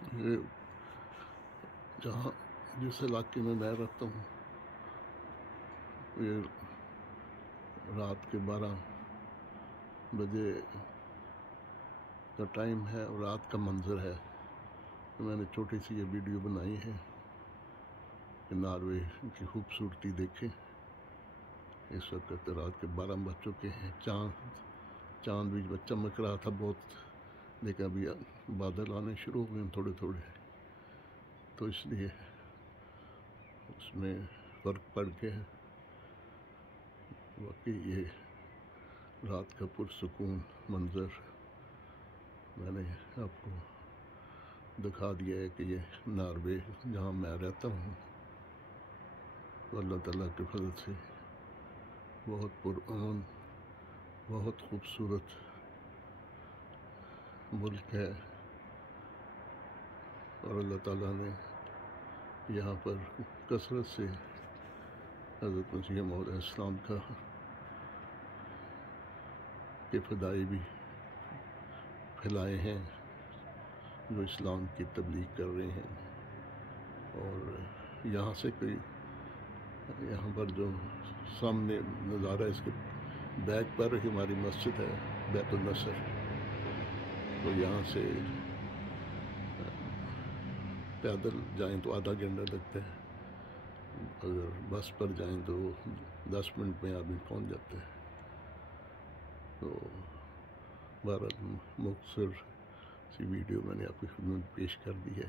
یہ جہاں جس علاقے میں رہتا ہوں یہ رات کے 12 بجے کا ٹائم ہے اور رات کا منظر ہے. میں نے چھوٹی سی یہ ویڈیو بنائی ہے کہ ناروے کی خوبصورتی دیکھیں. اس وقت رات کے 12 بج چکے ہیں. چاند بھی چمک رہا تھا بہت، لیکن ابھی بادل آنے شروع ہو گئے ہیں تھوڑے تھوڑے، تو اس لیے اس میں فرق پڑ کے واقعی یہ رات کا پرسکون منظر میں نے آپ کو دکھا دیا ہے کہ یہ ناروے جہاں میں رہتا ہوں تو اللہ تعالیٰ کے فضل سے بہت پرامن، بہت خوبصورت ملک ہے، اور اللہ تعالیٰ نے یہاں پر کثرت سے حضرت مسیح موعود علیہ السلام کے فدائی بھی پھیلائے ہیں جو اسلام کی تبلیغ کر رہے ہیں. اور یہاں سے یہاں پر جو سامنے نظارہ اس کے بیک پر ہماری مسجد ہے بیت النصر، تو یہاں سے پیدل جائیں تو آدھا گھنٹہ لگتا ہے، اگر بس پر جائیں تو 10 منٹ میں آدمی پہنچ جاتا ہے. تو بہرحال مختصر سی ویڈیو میں نے آپ کی خدمت پیش کر دی ہے.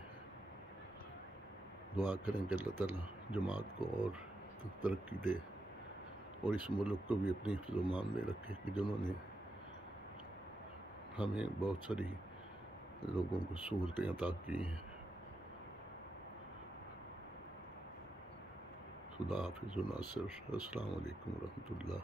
دعا کریں کہ اللہ تعالیٰ جماعت کو اور ترقی دے اور اس ملک کو بھی اپنی حفظ و امان میں رکھے کہ جنہوں نے ہمیں بہت ساری لوگوں کو سہولتیں عطا کی ہیں. خدا حافظ و ناصر. السلام علیکم ورحمۃ اللہ.